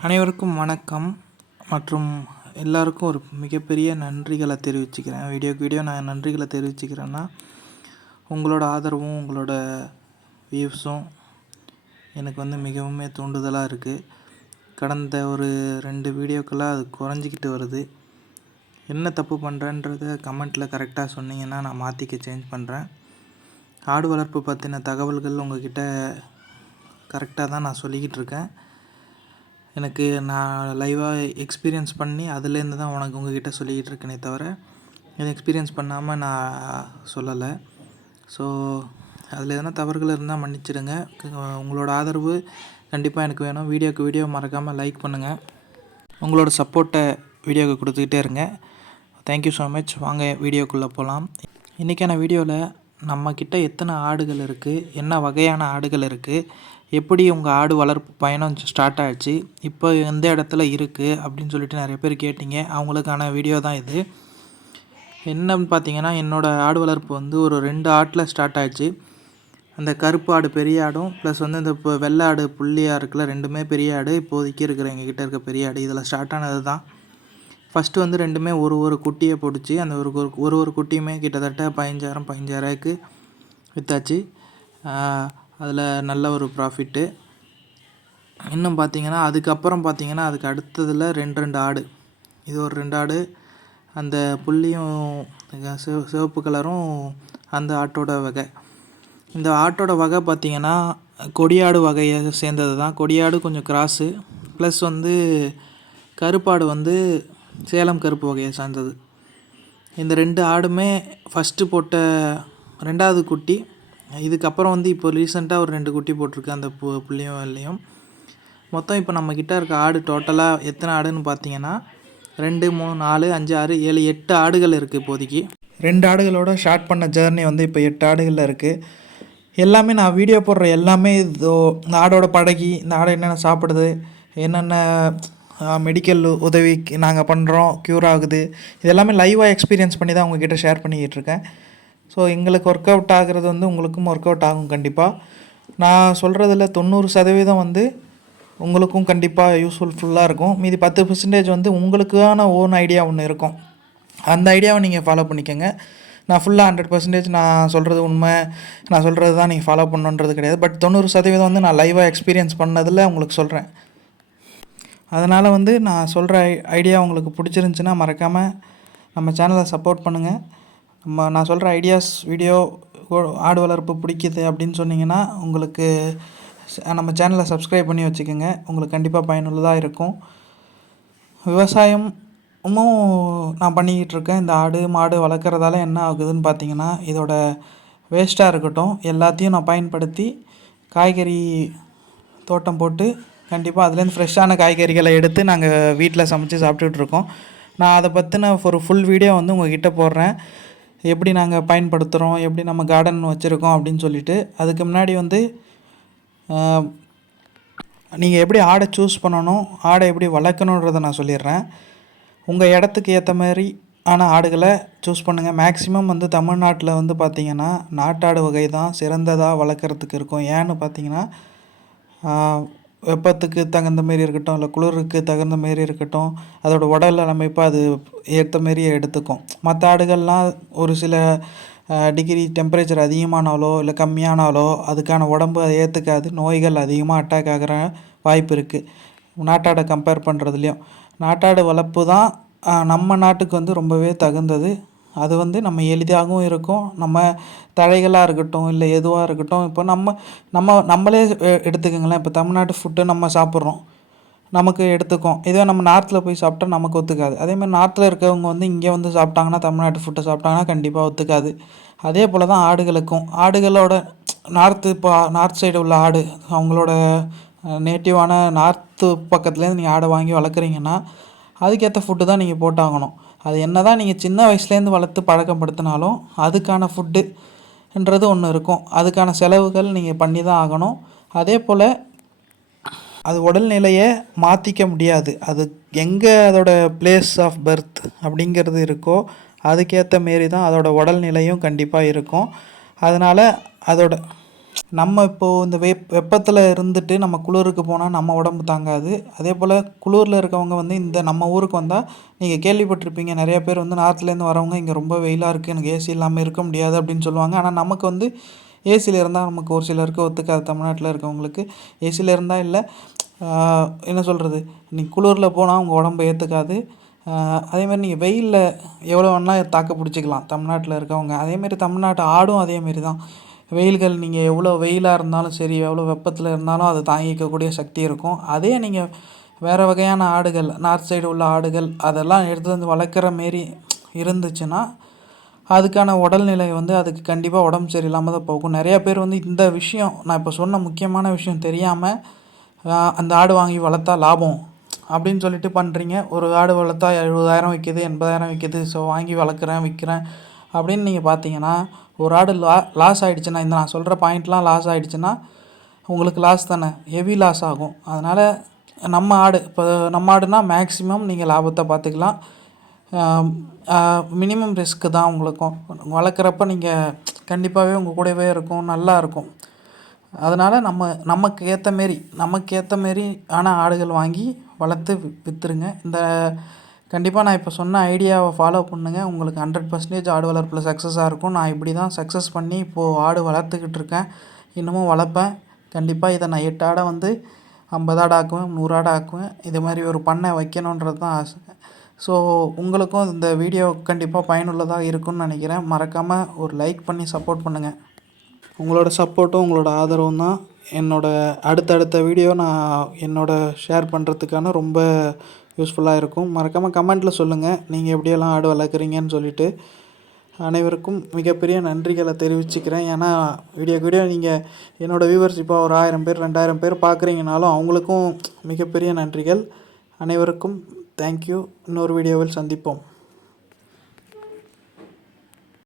அனைவருக்கும் வணக்கம் மற்றும் எல்லாருக்கும் ஒரு மிகப்பெரிய நன்றிகளை தெரிவிச்சுக்கிறேன். வீடியோக்கு வீடியோ நான் நன்றிகளை தெரிவிச்சுக்கிறேன்னா உங்களோட ஆதரவும் உங்களோட வியூஸும் எனக்கு வந்து மிகவும் தூண்டுதலாக இருக்குது கடந்த ஒரு ரெண்டு வீடியோக்கெல்லாம் அது குறைஞ்சிக்கிட்டு வருது. என்ன தப்பு பண்ணுறேன்றத கமெண்ட்டில் கரெக்டாக சொன்னீங்கன்னா நான் மாற்றிக்க சேஞ்ச் பண்ணுறேன் ஆடு வளர்ப்பு பற்றின தகவல்கள் உங்ககிட்ட கரெக்டாக தான் நான் சொல்லிக்கிட்டு இருக்கேன். எனக்கு நான் லைவாக எக்ஸ்பீரியன்ஸ் பண்ணி அதுலேருந்து தான் உனக்கு உங்ககிட்ட சொல்லிக்கிட்டு இருக்கேனே தவிர இது எக்ஸ்பீரியன்ஸ் பண்ணாமல் நான் சொல்லலை. ஸோ அதில் எதனா தவறுகள் இருந்தால் மன்னிச்சிடுங்க. உங்களோட ஆதரவு கண்டிப்பாக எனக்கு வேணும். வீடியோக்கு வீடியோ மறக்காமல் லைக் பண்ணுங்கள் உங்களோட சப்போர்ட்டை வீடியோவுக்கு கொடுத்துக்கிட்டே இருங்க. தேங்க்யூ ஸோ மச் வாங்க வீடியோக்குள்ளே போகலாம். இன்றைக்கான வீடியோவில் நம்மக்கிட்ட எத்தனை ஆடுகள் இருக்குது என்ன வகையான ஆடுகள் இருக்குது எப்படி உங்கள் ஆடு வளர்ப்பு பயணம் ஸ்டார்ட் ஆகிடுச்சு இப்போ எந்த இடத்துல இருக்குது அப்படின்னு சொல்லிட்டு நிறைய பேர் கேட்டிங்க. அவங்களுக்கான வீடியோ தான் இது. என்னன்னு பார்த்தீங்கன்னா என்னோடய ஆடு வளர்ப்பு வந்து ஒரு ரெண்டு ஆட்டில் ஸ்டார்ட் ஆகிடுச்சு அந்த கருப்பு ஆடு பெரிய ஆடும் ப்ளஸ் வந்து இந்த இப்போ வெள்ளை ஆடு புள்ளியாக இருக்குல்ல ரெண்டுமே பெரிய ஆடு இப்போதைக்கு இருக்கிற எங்ககிட்ட இருக்க பெரிய ஆடு. இதில் ஸ்டார்ட் ஆனது தான் ஃபஸ்ட்டு வந்து ரெண்டுமே ஒரு ஒரு குட்டியை பிடிச்சி அந்த ஒரு ஒரு ஒரு குட்டியுமே கிட்டத்தட்ட பதினஞ்சாயிரம் பதினஞ்சாயிரக்கு விற்றாச்சு அதில் நல்ல ஒரு ப்ராஃபிட்டு இன்னும் பார்த்தீங்கன்னா அதுக்கப்புறம் பார்த்தீங்கன்னா அதுக்கு அடுத்ததில் ரெண்டு ரெண்டு ஆடு. இது ஒரு ரெண்டு ஆடு. அந்த புள்ளியும் சிவ சிவப்பு கலரும் அந்த ஆட்டோட வகை. இந்த ஆட்டோட வகை பார்த்திங்கன்னா கொடியாடு வகையை சேர்ந்தது தான். கொடியாடு கொஞ்சம் கிராஸு. ப்ளஸ் வந்து கருப்பாடு வந்து சேலம் கருப்பு வகையை சார்ந்தது. இந்த ரெண்டு ஆடுமே ஃபஸ்ட்டு போட்ட ரெண்டாவது குட்டி. இதுக்கப்புறம் வந்து இப்போ ரீசெண்டாக ஒரு ரெண்டு குட்டி போட்டிருக்கு அந்த பு புள்ளியும் இல்லையும் மொத்தம் இப்போ நம்மக்கிட்ட இருக்க ஆடு டோட்டலாக எத்தனை ஆடுன்னு பார்த்தீங்கன்னா ரெண்டு மூணு நாலு அஞ்சு ஆறு ஏழு எட்டு ஆடுகள் இருக்குது இப்போதைக்கு. ரெண்டு ஆடுகளோட ஷார்ட் பண்ண ஜேர்னி வந்து இப்போ எட்டு ஆடுகளில் இருக்குது எல்லாமே நான் வீடியோ போடுற எல்லாமே இதோ இந்த ஆடோட பழகி இந்த ஆடை என்னென்ன சாப்பிடுது என்னென்ன மெடிக்கல் உதவி நாங்கள் பண்ணுறோம் க்யூர் ஆகுது இது எல்லாமே லைவாக எக்ஸ்பீரியன்ஸ் பண்ணி தான் உங்ககிட்ட ஷேர் பண்ணிக்கிட்டு இருக்கேன். ஸோ எங்களுக்கு ஒர்க் அவுட் ஆகிறது வந்து உங்களுக்கும் ஒர்க் அவுட் ஆகும் கண்டிப்பாக நான் சொல்கிறதுல தொண்ணூறு சதவீதம் வந்து உங்களுக்கும் கண்டிப்பாக யூஸ்ஃபுல்ஃபுல்லாக இருக்கும். மீதி பத்து பர்சன்டேஜ் வந்து உங்களுக்கான ஓன் ஐடியா ஒன்று இருக்கும். அந்த ஐடியாவை நீங்கள் ஃபாலோ பண்ணிக்கோங்க. நான் ஃபுல்லாக ஹண்ட்ரட் பர்சன்டேஜ் நான் சொல்கிறது உண்மை. நான் சொல்கிறது தான் நீங்கள் ஃபாலோ பண்ணுன்றது கிடையாது. பட் தொண்ணூறு சதவீதம் வந்து நான் லைவாக எக்ஸ்பீரியன்ஸ் பண்ணதில் உங்களுக்கு சொல்கிறேன் அதனால் வந்து நான் சொல்கிற ஐ ஐடியா உங்களுக்கு பிடிச்சிருந்துச்சின்னா மறக்காமல் நம்ம சேனலை சப்போர்ட் பண்ணுங்கள் நம்ம நான் சொல்கிற ஐடியாஸ் வீடியோ ஆடு வளர்ப்பு பிடிக்குது அப்படின்னு சொன்னிங்கன்னா உங்களுக்கு நம்ம சேனலை சப்ஸ்கிரைப் பண்ணி வச்சுக்கோங்க. உங்களுக்கு கண்டிப்பாக பயனுள்ளதாக இருக்கும். விவசாயம் இன்னும் நான் பண்ணிக்கிட்டு இருக்கேன் இந்த ஆடு மாடு வளர்க்குறதால என்ன ஆகுதுன்னு பார்த்தீங்கன்னா இதோட வேஸ்ட்டாக இருக்கட்டும் எல்லாத்தையும் நான் பயன்படுத்தி காய்கறி தோட்டம் போட்டு கண்டிப்பாக அதுலேருந்து ஃப்ரெஷ்ஷான காய்கறிகளை எடுத்து நாங்கள் வீட்டில் சமைச்சு சாப்பிட்டுட்ருக்கோம் நான் அதை பற்றின ஒரு ஃபுல் வீடியோ வந்து உங்ககிட்ட போடுறேன். எப்படி நாங்கள் பயன்படுத்துகிறோம் எப்படி நம்ம கார்டன் வச்சுருக்கோம் அப்படின்னு சொல்லிட்டு அதுக்கு முன்னாடி வந்து நீங்கள் எப்படி ஆடை சூஸ் பண்ணணும் ஆடை எப்படி வளர்க்கணுன்றதை நான் சொல்லிடுறேன். உங்கள் இடத்துக்கு ஏற்ற மாதிரி ஆன ஆடுகளை சூஸ் பண்ணுங்கள் மேக்ஸிமம் வந்து தமிழ்நாட்டில் வந்து பார்த்திங்கன்னா நாட்டாடு வகை தான் சிறந்ததாக வளர்க்குறதுக்கு இருக்கும். ஏன்னு பார்த்தீங்கன்னா வெப்பத்துக்கு தகுந்த மாரி இருக்கட்டும் இல்லை குளிருக்கு தகுந்த மாரி இருக்கட்டும் அதோடய உடல் அமைப்பு அது ஏற்ற மாரியே எடுத்துக்கும். மற்ற ஆடுகள்லாம் ஒரு சில டிகிரி டெம்பரேச்சர் அதிகமானாலோ இல்லை கம்மியானாலோ அதுக்கான உடம்பு அதை ஏற்றுக்காது நோய்கள் அதிகமாக அட்டாக் ஆகிற வாய்ப்பு இருக்குது நாட்டாடை கம்பேர் பண்ணுறதுலையும் நாட்டாடு வளர்ப்பு தான் நம்ம நாட்டுக்கு வந்து ரொம்பவே தகுந்தது. அது வந்து நம்ம எளிதாகவும் இருக்கும். நம்ம தழைகளாக இருக்கட்டும் இல்லை எதுவாக இருக்கட்டும் இப்போ நம்ம நம்ம நம்மளே எடுத்துக்கோங்களேன். இப்போ தமிழ்நாட்டு ஃபுட்டு நம்ம சாப்பிட்றோம். நமக்கு எடுத்துக்கும். இதே நம்ம நார்த்தில் போய் சாப்பிட்டா நமக்கு ஒத்துக்காது. அதேமாதிரி நார்த்தில் இருக்கவங்க வந்து இங்கே வந்து சாப்பிட்டாங்கன்னா தமிழ்நாட்டு ஃபுட்டை சாப்பிட்டாங்கன்னா கண்டிப்பாக ஒத்துக்காது. அதே போல் தான் ஆடுகளுக்கும். ஆடுகளோட நார்த்து இப்போ நார்த் சைடு உள்ள ஆடு அவங்களோட நேட்டிவான நார்த்து பக்கத்துலேருந்து நீங்கள் ஆடை வாங்கி வளர்க்குறீங்கன்னா அதுக்கேற்ற ஃபுட்டு தான் நீங்கள் போட்டாகணும். அது என்ன தான் நீங்கள் சின்ன வயசுலேருந்து வளர்த்து பழக்கப்படுத்தினாலும் அதுக்கான ஃபுட்டுன்றது ஒன்று இருக்கும். அதுக்கான செலவுகள் நீங்கள் பண்ணி தான் ஆகணும். அதே போல் அது உடல்நிலையை மாற்றிக்க முடியாது. அது எங்கே அதோட பிளேஸ் ஆஃப் பர்த் அப்படிங்கிறது இருக்கோ அதுக்கேற்ற மாரி தான் அதோட உடல்நிலையும் கண்டிப்பாக இருக்கும். அதனால் அதோட நம்ம இப்போது இந்த வெப் வெப்பத்தில் இருந்துட்டு நம்ம குளிருக்கு போனால் நம்ம உடம்பு தாங்காது. அதே போல் குளிரில் இருக்கவங்க வந்து இந்த நம்ம ஊருக்கு வந்தால் நீங்கள் கேள்விப்பட்டிருப்பீங்க. நிறைய பேர் வந்து நார்த்லேருந்து வரவங்க இங்கே ரொம்ப வெயிலாக இருக்குது எனக்கு ஏசி இல்லாமல் இருக்க முடியாது அப்படின்னு சொல்லுவாங்க. ஆனால் நமக்கு வந்து ஏசியில் இருந்தால் நமக்கு ஒரு சிலருக்கு ஒத்துக்காது. தமிழ்நாட்டில் இருக்கவங்களுக்கு ஏசியில் இருந்தால் இல்லை. என்ன சொல்கிறது நீ குளிரில் போனால் உங்கள் உடம்பு ஏற்றுக்காது அதேமாதிரி நீங்கள் வெயிலில் எவ்வளோ வேணால் தாக்கு பிடிச்சிக்கலாம். தமிழ்நாட்டில் இருக்கவங்க. அதேமாரி தமிழ்நாட்டு ஆடும் அதேமாரி தான். வெயில்கள் நீங்கள் எவ்வளோ வெயிலாக இருந்தாலும் சரி எவ்வளோ வெப்பத்தில் இருந்தாலும் அது தாங்கிக்கக்கூடிய சக்தி இருக்கும். அதே நீங்கள் வேறு வகையான ஆடுகள் நார்த் சைடு உள்ள ஆடுகள் அதெல்லாம் எடுத்து வந்து வளர்க்குற மாரி இருந்துச்சுன்னா அதுக்கான உடல்நிலை வந்து அதுக்கு கண்டிப்பாக உடம்பு சரியில்லாமல் தான் போகும். நிறையா பேர் வந்து இந்த விஷயம் நான் இப்போ சொன்ன முக்கியமான விஷயம் தெரியாமல் அந்த ஆடு வாங்கி வளர்த்தா லாபம் அப்படின்னு சொல்லிட்டு பண்ணுறீங்க ஒரு ஆடு வளர்த்தா எழுபதாயிரம் விற்கிது எண்பதாயிரம் விற்கிது ஸோ வாங்கி வளர்க்குறேன் விற்கிறேன் அப்படின்னு நீங்கள் பார்த்தீங்கன்னா ஒரு ஆடு லா லாஸ் ஆகிடுச்சுன்னா இந்த நான் சொல்கிற பாயிண்ட்லாம் லாஸ் ஆகிடுச்சுன்னா உங்களுக்கு லாஸ் தானே. ஹெவி லாஸ் ஆகும். அதனால் நம்ம ஆடு இப்போ நம்ம ஆடுனா மேக்ஸிமம் நீங்கள் லாபத்தை பார்த்துக்கலாம். மினிமம் ரிஸ்க்கு தான் உங்களுக்கும். வளர்க்குறப்ப நீங்கள் கண்டிப்பாகவே உங்கள் கூடவே இருக்கும் நல்லா இருக்கும். அதனால் நம்ம நமக்கு ஏற்ற மாரி நமக்கு ஏற்ற மாரி ஆன ஆடுகள் வாங்கி வளர்த்து விற்றுருங்க இந்த கண்டிப்பாக நான் இப்போ சொன்ன ஐடியாவை ஃபாலோ பண்ணுங்கள் உங்களுக்கு ஹண்ட்ரட் பர்சன்டேஜ் ஆடு வளர்ப்பில் சக்ஸஸாக இருக்கும். நான் இப்படி தான் சக்ஸஸ் பண்ணி இப்போது ஆடு வளர்த்துக்கிட்டு இருக்கேன். இன்னமும் வளர்ப்பேன். கண்டிப்பாக இதை நான் எட்டு ஆடை வந்து ஐம்பது ஆடு ஆக்குவேன் நூறு ஆடு ஆக்குவேன். இது மாதிரி ஒரு பண்ணை வைக்கணுன்றது தான் ஆசை. ஸோ உங்களுக்கும் இந்த வீடியோ கண்டிப்பாக பயனுள்ளதாக இருக்கும்னு நினைக்கிறேன். மறக்காமல் ஒரு லைக் பண்ணி சப்போர்ட் பண்ணுங்கள் உங்களோட சப்போர்ட்டும் உங்களோட ஆதரவும் தான். என்னோட அடுத்தடுத்த வீடியோ நான் என்னோட ஷேர் பண்ணுறதுக்கான ரொம்ப யூஸ்ஃபுல்லாக இருக்கும். மறக்காமல் கமெண்ட்டில் சொல்லுங்கள் நீங்கள் எப்படியெல்லாம் ஆடு வளர்க்குறீங்கன்னு சொல்லிட்டு. அனைவருக்கும் மிகப்பெரிய நன்றிகளை தெரிவிச்சுக்கிறேன். ஏன்னா வீடியோக்கு வீடியோ நீங்கள் என்னோடய வியூவர்ஸ் இப்போ ஒரு ஆயிரம் பேர் ரெண்டாயிரம் பேர் பார்க்குறீங்கனாலும் அவங்களுக்கும் மிகப்பெரிய நன்றிகள். அனைவருக்கும் தேங்க்யூ இன்னொரு வீடியோவில் சந்திப்போம்.